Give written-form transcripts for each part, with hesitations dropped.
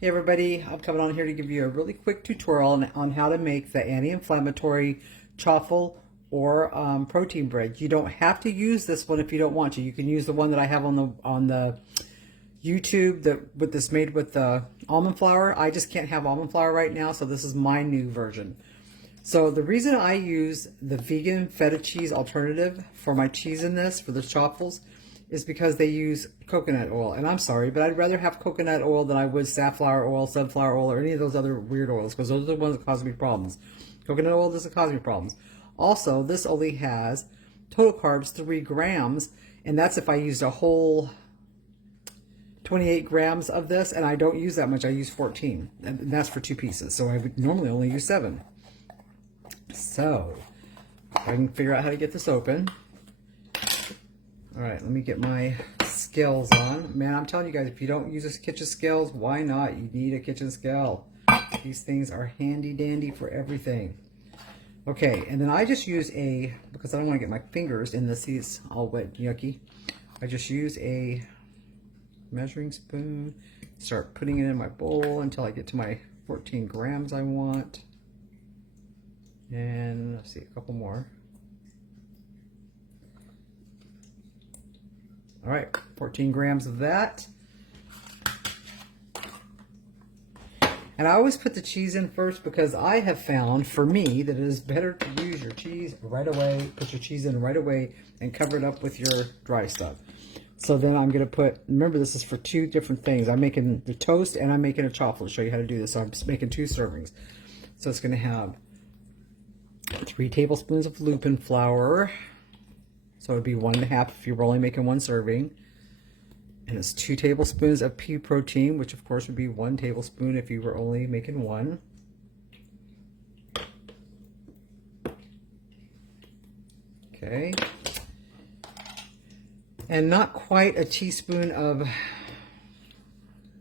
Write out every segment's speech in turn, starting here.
Hey everybody, I'm coming on here to give you a really quick tutorial on how to make the anti-inflammatory chaffle or protein bread. You don't have to use this one if you don't want to. You can use the one that I have on the YouTube with this made with the almond flour. I just can't have almond flour right now, so this is my new version. So the reason I use the vegan feta cheese alternative for my cheese in this, for the chaffles, is because they use coconut oil. And I'm sorry, but I'd rather have coconut oil than I would safflower oil, sunflower oil, or any of those other weird oils, because those are the ones that cause me problems. Coconut oil doesn't cause me problems. Also, this only has total carbs 3 grams, and that's if I used a whole 28 grams of this, and I don't use that much. I use 14, and that's for 2 pieces. So I would normally only use 7. So I can figure out how to get this open. All right, let me get my scales on. Man, I'm telling you guys, if you don't use kitchen scales, why not? You need a kitchen scale. These things are handy dandy for everything. Okay, and then I just use because I don't want to get my fingers in this, it's all wet, yucky. I just use a measuring spoon, start putting it in my bowl until I get to my 14 grams I want. And let's see, a couple more. All right, 14 grams of that. And I always put the cheese in first because I have found, for me, that it is better to use your cheese right away, put your cheese in right away, and cover it up with your dry stuff. So then I'm going to put, remember this is for 2 different things. I'm making the toast and I'm making a chaffle to show you how to do this. So I'm just making 2 servings. So it's going to have 3 tablespoons of lupin flour. So it would be 1.5 if you were only making 1 serving. And it's 2 tablespoons of pea protein, which of course would be 1 tablespoon if you were only making 1. Okay. And not quite a teaspoon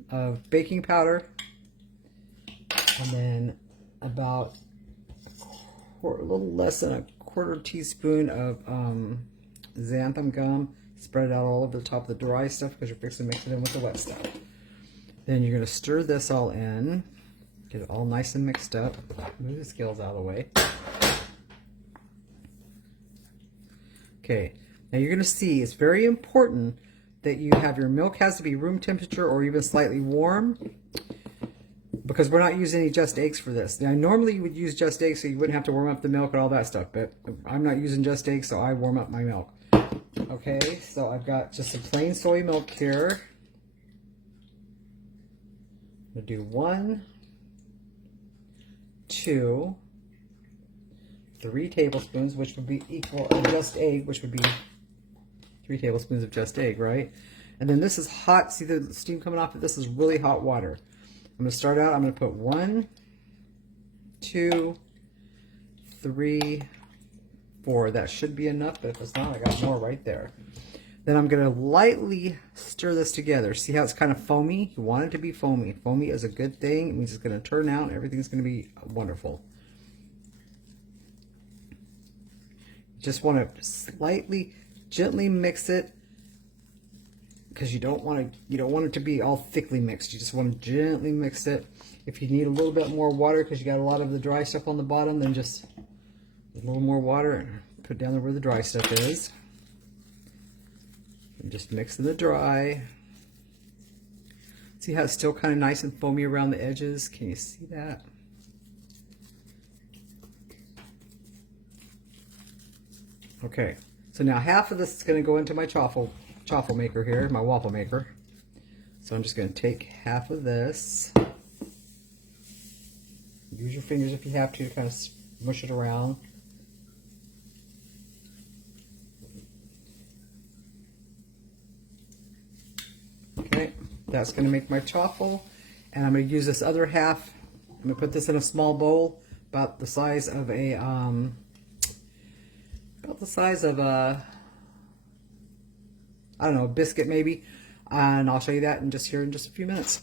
of baking powder. And then about a little less than a 1/4 teaspoon of xanthan gum. Spread it out all over the top of the dry stuff because you're fixing to mix it in with the wet stuff. Then you're going to stir this all in. Get it all nice and mixed up. Move the scales out of the way. Okay, now you're going to see it's very important that you have your milk has to be room temperature or even slightly warm, because we're not using any just eggs for this. Now normally you would use just eggs so you wouldn't have to warm up the milk and all that stuff, but I'm not using just eggs, so I warm up my milk. Okay, so I've got just some plain soy milk here. I'm going to do 1, 2, 3 tablespoons, which would be equal of just egg, which would be 3 tablespoons of just egg, right? And then this is hot. See the steam coming off of this is really hot water. I'm going to start out, I'm going to put 1, 2, 3, 4. That should be enough, but if it's not, I got more right there. Then I'm going to lightly stir this together. See how it's kind of foamy? You want it to be foamy. Foamy is a good thing. It means it's going to turn out and everything's going to be wonderful. Just want to slightly, gently mix it, because you don't want it to be all thickly mixed. You just want to gently mix it. If you need a little bit more water because you got a lot of the dry stuff on the bottom, then just a little more water and put down there where the dry stuff is. And just mix in the dry. See how it's still kind of nice and foamy around the edges? Can you see that? Okay, so now half of this is going to go into my chaffle maker here, my waffle maker. So I'm just going to take half of this. Use your fingers if you have to kind of smush it around. Okay, that's going to make my chaffle. And I'm going to use this other half. I'm going to put this in a small bowl, about the size of a, I don't know, a biscuit maybe. And I'll show you that in just a few minutes.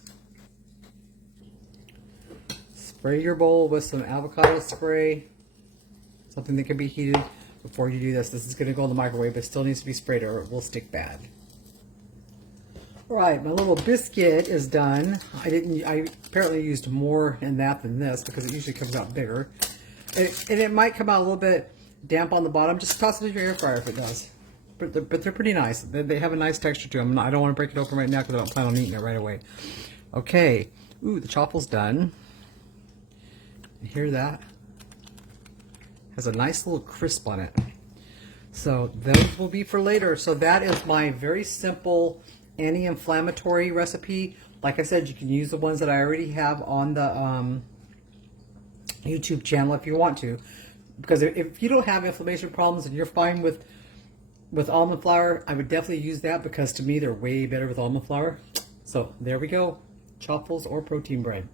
Spray your bowl with some avocado spray, something that can be heated before you do this. This is going to go in the microwave, but it still needs to be sprayed or it will stick bad. All right, my little biscuit is done. I apparently used more in that than this because it usually comes out bigger. And it might come out a little bit damp on the bottom. Just toss it in your air fryer if it does. But they're pretty nice. They have a nice texture to them. I don't want to break it open right now because I don't plan on eating it right away. Okay. Ooh, the chaffle's done. You hear that? Has a nice little crisp on it. So those will be for later. So that is my very simple anti-inflammatory recipe. Like I said, you can use the ones that I already have on the YouTube channel if you want to. Because if you don't have inflammation problems and you're fine with almond flour, I would definitely use that because to me they're way better with almond flour. So there we go. Chaffles or protein bread.